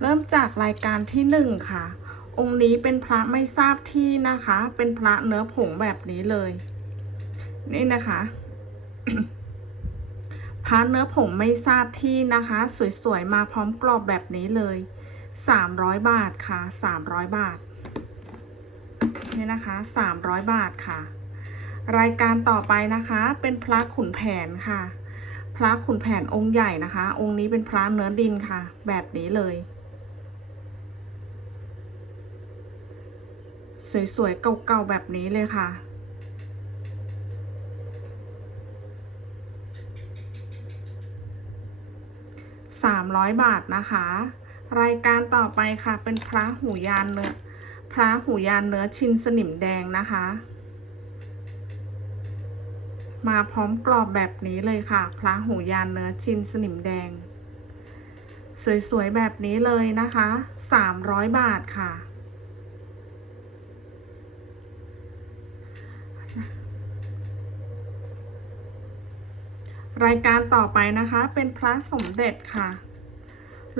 เริ่มจากรายการที่หนึ่งค่ะ องค์นี้เป็นพระไม่ทราบที่นะคะ เป็นพระเนื้อผงแบบนี้เลย นี่นะคะพระเนื้อผงไม่ทราบที่นะคะ สวยๆมาพร้อมกรอบแบบนี้เลย300บาทค่ะ300บาทนี่นะคะ300บาทค่ะ รายการต่อไปนะคะ เป็นพระขุนแผนค่ะ พระขุนแผนองค์ใหญ่นะคะ องค์นี้เป็นพระเนื้อดินค่ะ แบบนี้เลย สวยๆเก่าๆแบบนี้เลยค่ะ300บาทนะคะ รายการต่อไปค่ะเป็นพระหูยานเนื้อพระหูยานเนื้อชินสนิมแดงนะคะ มาพร้อมกรอบแบบนี้เลยค่ะ พระหูยานเนื้อชินสนิมแดง สวยๆแบบนี้เลยนะคะ 300 บาทค่ะ รายการต่อไปนะคะเป็นพระสมเด็จค่ะ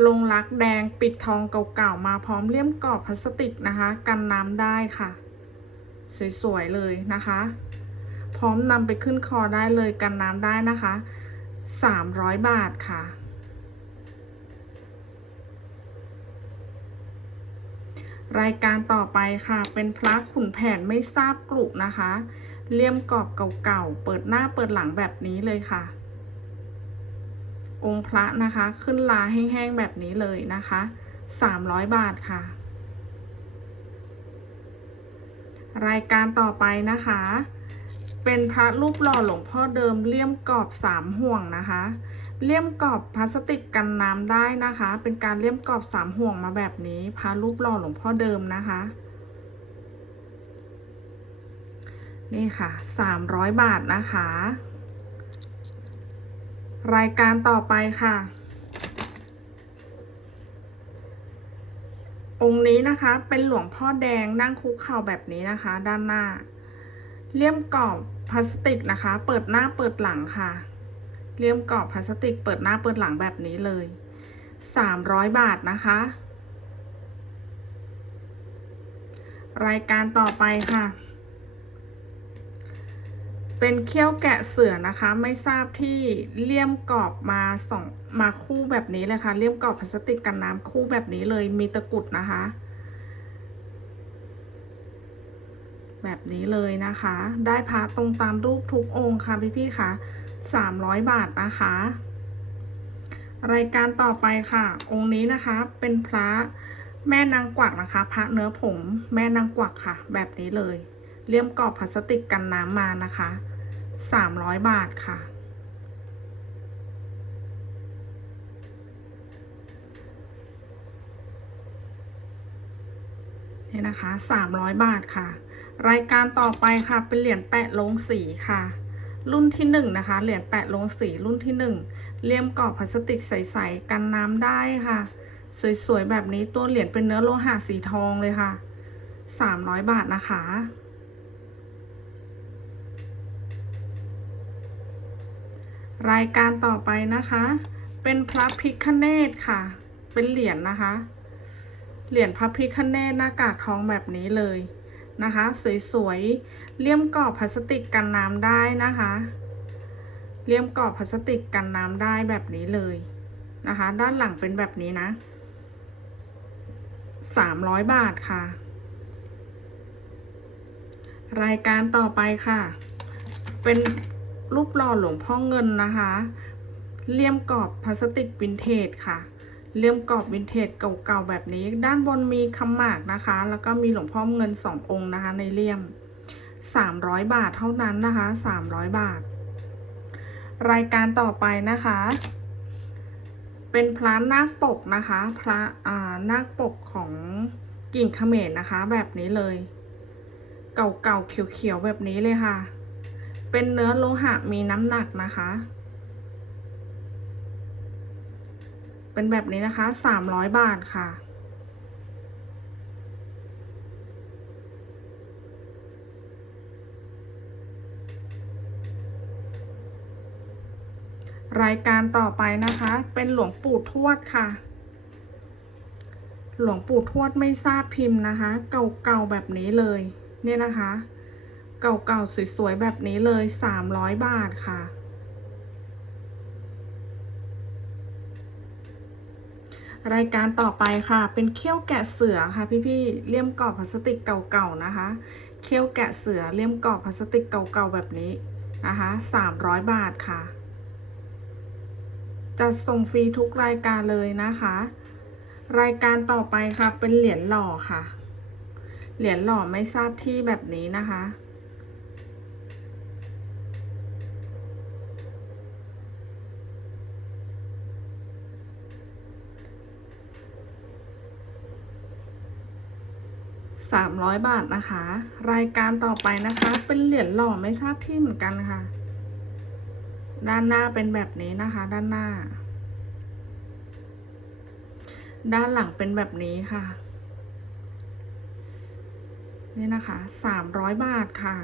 ลงรักแดงปิดทองเก่าๆมาพร้อมเลี่ยมกรอบพลาสติกนะคะ กันน้ำได้ค่ะ สวยๆเลยนะคะ พร้อมนำไปขึ้นคอได้เลยกันน้ำได้นะคะ 300 บาทค่ะ รายการต่อไปค่ะ เป็นพระขุนแผนไม่ทราบกรุนะคะ เลี่ยมกรอบเก่าๆเปิดหน้าเปิดหลังแบบนี้เลยค่ะ องค์พระนะคะ ขึ้นลาแห้งๆแบบนี้เลยนะคะ300บาทค่ะ รายการต่อไปนะคะ เป็นพระรูปหล่อหลวงพ่อเดิมเลี่ยมกรอบสามห่วงนะคะ เลี่ยมกรอบพลาสติกกันน้ำได้นะคะ เป็นการเลี่ยมกรอบสามห่วงมาแบบนี้ พระรูปหล่อหลวงพ่อเดิมนะคะนี่ค่ะ 300 บาทนะคะ รายการต่อไปค่ะ องค์นี้นะคะเป็นหลวงพ่อแดงนั่งคุกเข่าแบบนี้นะคะ ด้านหน้า เลี่ยมกรอบพลาสติกนะคะ เปิดหน้าเปิดหลังค่ะ เลี่ยมกรอบพลาสติก เปิดหน้าเปิดหลังแบบนี้เลย300บาทนะคะ รายการต่อไปค่ะ เป็นเขี้ยวแกะเสือนะคะ ไม่ทราบที่เลี่ยมกรอบมาสองมาคู่แบบนี้เลยค่ะเลี่ยมกรอบพลาสติกกันน้ำคู่แบบนี้เลยมีตะกุดนะคะ แบบนี้เลยนะคะ ได้พระตรงตามรูปทุกองค์ค่ะพี่ๆค่ะ300บาทนะคะ รายการต่อไปค่ะ องค์นี้นะคะเป็นพระแม่นางกวักนะคะ พระเนื้อผงแม่นางกวักค่ะ แบบนี้เลย เลี่ยมกรอบพลาสติกกันน้ำมานะคะ 300 บาทค่ะ นี่นะคะ 300 บาทค่ะ รายการต่อไปค่ะ เป็นเหรียญแปะลงสีค่ะ รุ่นที่ 1 นะคะ เหรียญแปะลงสีรุ่นที่ 1เลี่ยมกรอบพลาสติกใสๆกันน้ำได้ค่ะ สวยๆ แบบนี้ตัวเหรียญเป็นเนื้อโลหะสีทองเลยค่ะ 300 บาทนะคะ รายการต่อไปนะคะ เป็นพระพิคเนตค่ะ เป็นเหรียญนะคะ เหรียญพระพิคเนตหน้ากากทองแบบนี้เลยนะคะ สวยๆเลี่ยมกรอบพลาสติกกันน้ำได้นะคะ เลี่ยมกรอบพลาสติกกันน้ำได้แบบนี้เลยนะคะ ด้านหลังเป็นแบบนี้นะ300บาทค่ะ รายการต่อไปค่ะ เป็น รูปหล่อหลวงพ่อเงินนะคะ เลี่ยมกรอบพลาสติกวินเทจค่ะ เลี่ยมกรอบวินเทจเก่าๆแบบนี้ ด้านบนมีคำหมากนะคะ แล้วก็มีหลวงพ่อเงินสององค์นะคะ ในเลี่ยม 300 บาทเท่านั้นนะคะ 300 บาท รายการต่อไปนะคะ เป็นพระนาคปกนะคะ พระอ่านาคปกของกิ่งเขมรนะคะ แบบนี้เลย เก่าๆเขียวๆแบบนี้เลยค่ะ เป็นเนื้อโลหะมีน้ำหนักนะคะ เป็นแบบนี้นะคะ300บาทค่ะ รายการต่อไปนะคะ เป็นหลวงปู่ทวดค่ะ หลวงปู่ทวดไม่ทราบพิมพ์นะคะ เก่าๆแบบนี้เลย เนี่ยนะคะ เก่าๆสวยๆแบบนี้เลย 300 บาทค่ะ รายการต่อไปค่ะ เป็นเขี้ยวแกะเสือค่ะพี่ๆเลี่ยมกรอบพลาสติกเก่าๆนะคะ เขี้ยวแกะเสือเลี่ยมกรอบพลาสติกเก่าๆแบบนี้นะคะ300 บาทค่ะ จัดส่งฟรีทุกรายการเลยนะคะ รายการต่อไปค่ะเป็นเหรียญหล่อค่ะ เหรียญหล่อไม่ทราบที่แบบนี้นะคะ สามร้อยบาทนะคะ รายการต่อไปนะคะ เป็นเหรียญหล่อไม่ทราบที่เหมือนกันค่ะ ด้านหน้าเป็นแบบนี้นะคะ ด้านหน้า ด้านหลังเป็นแบบนี้ค่ะ นี่นะคะสามร้อยบาทค่ะ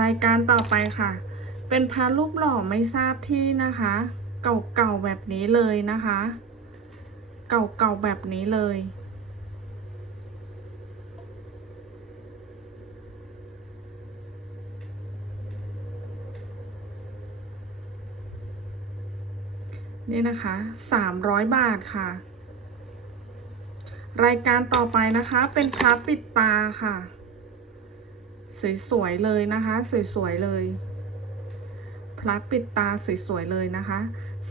รายการต่อไปค่ะ เป็นพระรูปหล่อไม่ทราบที่นะคะ เก่าๆแบบนี้เลยนะคะ เก่าๆแบบนี้เลย นี่นะคะสามร้อยบาทค่ะ รายการต่อไปนะคะเป็นพระปิดตาค่ะ สวยๆเลยนะคะ สวยๆเลยพระปิดตาสวยๆเลยนะคะ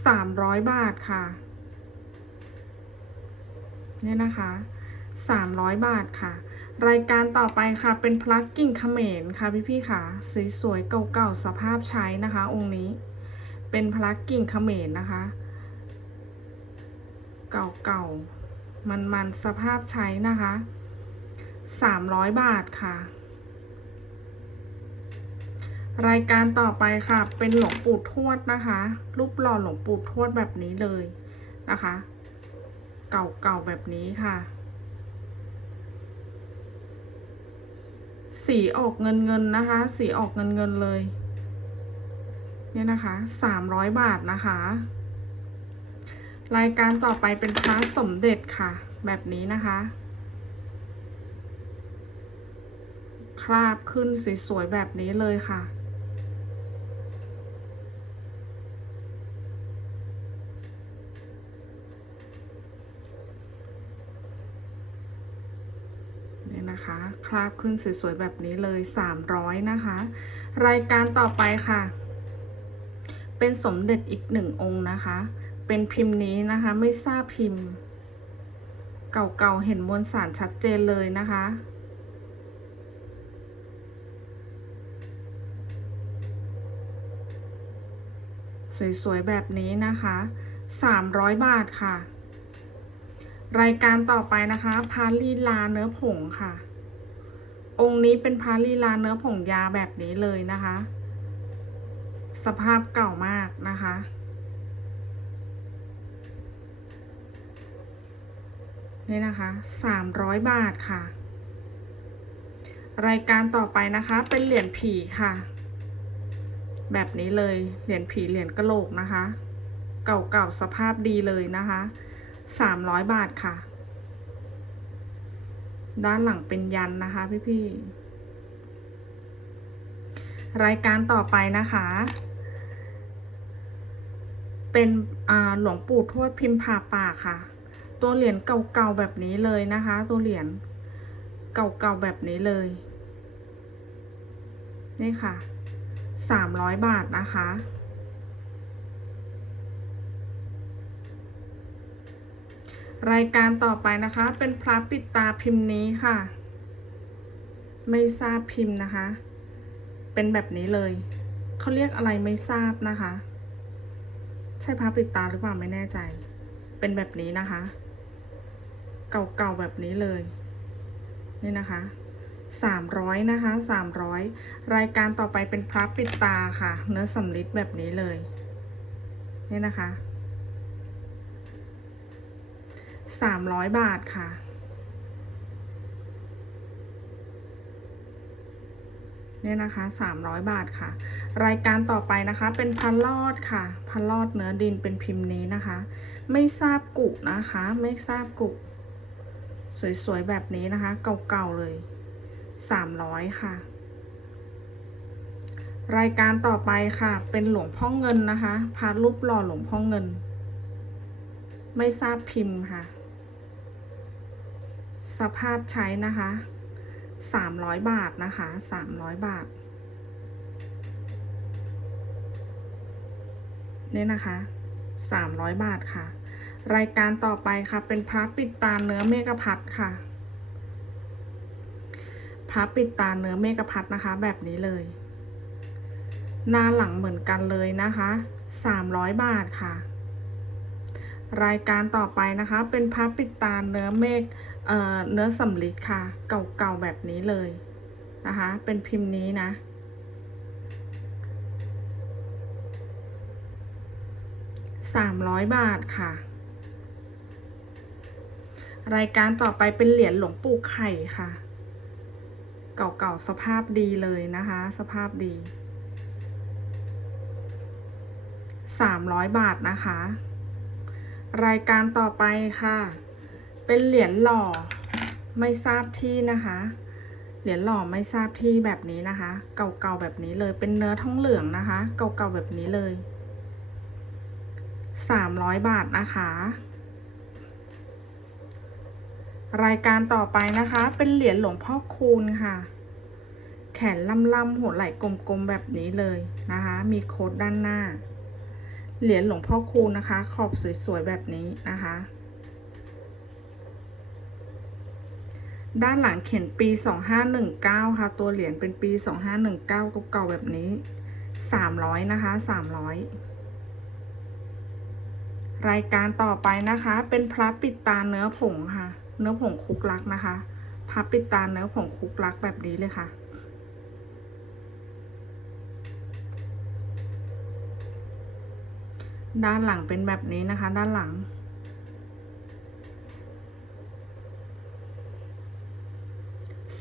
สามร้อยบาทค่ะนี่นะคะสามร้อยบาทค่ะ รายการต่อไปค่ะเป็นพระกิ่งเขมรค่ะพี่ๆค่ะสวยๆเก่าๆสภาพใช้นะคะ องค์นี้ เป็นพระกิ่งเขมรนะคะ เก่าๆ มันๆ สภาพใช้นะคะสามร้อยบาทค่ะ รายการต่อไปค่ะ เป็นหลวงปู่ทวดนะคะ รูปหล่อหลวงปู่ทวดแบบนี้เลยนะคะ เก่าๆ แบบนี้ค่ะ สีออกเงินเงินๆนะคะ สีออกเงินเงินๆเลย เนี่ยนะคะสามร้อยบาทนะคะ รายการต่อไปเป็นพระสมเด็จค่ะ แบบนี้นะคะ คราบขึ้นสวยๆแบบนี้เลยค่ะเนี่ยนะคะ คราบขึ้นสวยๆแบบนี้เลย 300 นะคะ รายการต่อไปค่ะ เป็นสมเด็จอีกหนึ่งองค์นะคะ เป็นพิมพ์นี้นะคะ ไม่ทราบพิมพ์ เก่าๆเห็นมวลสารชัดเจนเลยนะคะ สวยๆแบบนี้นะคะ 300 บาทค่ะ รายการต่อไปนะคะพาลีลาเนื้อผงค่ะ องค์นี้เป็นพาลีลาเนื้อผงยาแบบนี้เลยนะคะ สภาพเก่ามากนะคะ นี่นะคะ300บาทค่ะ รายการต่อไปนะคะ เป็นเหรียญผีค่ะ แบบนี้เลย เหรียญผีเหรียญกระโหลกนะคะ เก่าๆสภาพดีเลยนะคะ300บาทค่ะ ด้านหลังเป็นยันนะคะพี่ๆ รายการต่อไปนะคะ เป็นหลวงปู่ทวดพิมพ์ผ่าปาค่ะ ตัวเหรียญเก่าๆแบบนี้เลยนะคะ ตัวเหรียญเก่าๆแบบนี้เลย นี่ค่ะสามร้อยบาทนะคะ รายการต่อไปนะคะ เป็นพระปิดตาพิมพ์นี้ค่ะ ไม่ทราบพิมพ์นะคะ เป็นแบบนี้เลย เขาเรียกอะไรไม่ทราบนะคะ ใช่พระปิดตาหรือเปล่าไม่แน่ใจ เป็นแบบนี้นะคะ เก่าๆแบบนี้เลยนี่นะคะสามร้อยนะคะสามร้อยรายการต่อไปเป็นพระปิดตาค่ะ เนื้อสำลิดแบบนี้เลยนี่นะคะสามร้อยบาทค่ะเนี่ยนะคะสามร้อยบาทค่ะ รายการต่อไปนะคะ เป็นพันลอดค่ะพันลอดเนื้อดินเป็นพิมพ์นี้นะคะ ไม่ทราบกุนะคะ ไม่ทราบกุ สวยๆแบบนี้นะคะ เก่าๆเลยสามร้อยค่ะ รายการต่อไปค่ะ เป็นหลวงพ่อเงินนะคะพารูปหล่อหลวงพ่อเงิน ไม่ทราบพิมพ์ค่ะ สภาพใช้นะคะสามร้อยบาทนะคะสามร้อยบาทนี่นะคะสามร้อยบาทค่ะ รายการต่อไปค่ะ เป็นพระปิดตาเนื้อเมกะพัดค่ะ พระปิดตาเนื้อเมกะพัดนะคะ แบบนี้เลย หน้าหลังเหมือนกันเลยนะคะสามร้อยบาทค่ะ รายการต่อไปนะคะ เป็นพระปิดตาเนื้อเมฆเอ่อเนื้อสำลิดค่ะ เก่าๆแบบนี้เลยนะคะ เป็นพิมพ์นี้นะสามร้อยบาทค่ะ รายการต่อไปเป็นเหรียญหลวงปู่ไข่ค่ะ เก่าๆสภาพดีเลยนะคะ สภาพดีสามร้อยบาทนะคะ รายการต่อไปค่ะ เป็นเหรียญหล่อไม่ทราบที่นะคะ เหรียญหล่อไม่ทราบที่แบบนี้นะคะ เก่าๆแบบนี้เลย เป็นเนื้อทองเหลืองนะคะ เก่าๆแบบนี้เลยสามร้อยบาทนะคะ รายการต่อไปนะคะ เป็นเหรียญหลวงพ่อคูณค่ะ แขนล่ำๆหัวไหล่กลมๆแบบนี้เลยนะคะ มีโค้ดด้านหน้า เหรียญหลวงพ่อคูณนะคะ ขอบสวยๆแบบนี้นะคะ ด้านหลังเขียนปี 2519 ค่ะ ตัวเหรียญเป็นปี 2519 เก่าๆแบบนี้ 300 นะคะ 300 รายการต่อไปนะคะ เป็นพระปิดตาเนื้อผงค่ะ เนื้อผงคุกลักนะคะพระปิดตาเนื้อผงคุกลักแบบนี้เลยค่ะ ด้านหลังเป็นแบบนี้นะคะ ด้านหลัง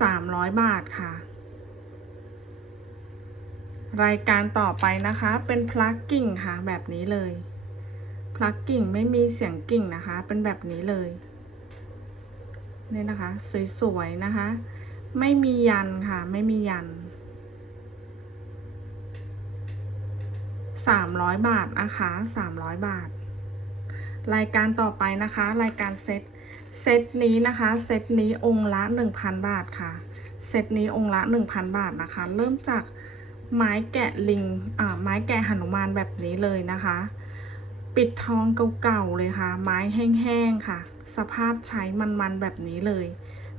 สามร้อยบาทค่ะ รายการต่อไปนะคะ เป็นพลักกิ่งค่ะแบบนี้เลย พลักกิ่งไม่มีเสียงกิ่งนะคะ เป็นแบบนี้เลยนี่นะคะ สวยๆนะคะ ไม่มียันค่ะ ไม่มียันสามร้อยบาทนะคะสามร้อยบาท รายการต่อไปนะคะ รายการเซตเซตนี้นะคะ เซตนี้องค์ละหนึ่งพันบาทค่ะ เซตนี้องค์ละหนึ่งพันบาทนะคะ เริ่มจากไม้แกะลิงอ่าไม้แกะหนุมานแบบนี้เลยนะคะ ปิดทองเก่าๆเลยค่ะ ไม้แห้งๆค่ะ สภาพใช้มันๆแบบนี้เลย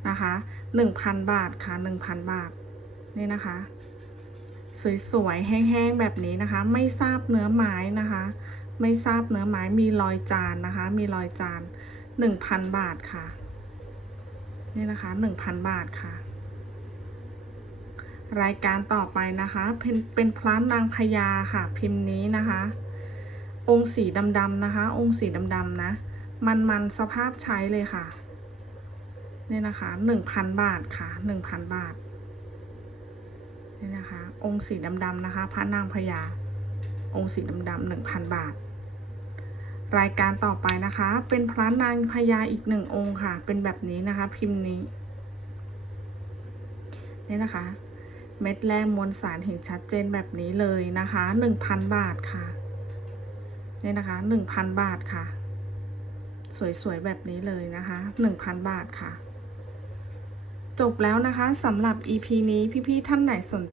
นะคะหนึ่งพันบาทค่ะหนึ่งพันบาทนี่นะคะ สวยๆแห้งๆแบบนี้นะคะ ไม่ทราบเนื้อไม้นะคะ ไม่ทราบเนื้อไม้มีรอยจานนะคะ มีรอยจานหนึ่งพันบาทค่ะนี่นะคะหนึ่งพันบาทค่ะ รายการต่อไปนะคะ เป็นเป็นพระนางพญาค่ะ พิมพ์นี้นะคะ องค์สีดำๆนะคะ องค์สีดำๆนะ มันๆสภาพใช้เลยค่ะนี่นะคะหนึ่งพันบาทค่ะหนึ่งพันบาทนี่นะคะ องค์สีดำๆนะคะ พระนางพญาองค์สีดำๆหนึ่งพันบาท รายการต่อไปนะคะ เป็นพระนางพญาอีกหนึ่งองค์ค่ะ เป็นแบบนี้นะคะ พิมพ์นี้นี่นะคะ เม็ดแรกมวลสารเห็นชัดเจนแบบนี้เลยนะคะหนึ่งพันบาทค่ะ นี่นะคะหนึ่งพันบาทค่ะ สวยๆ แบบนี้เลยนะคะหนึ่งพันบาทค่ะ จบแล้วนะคะสำหรับ EP นี้พี่ๆท่านไหนสน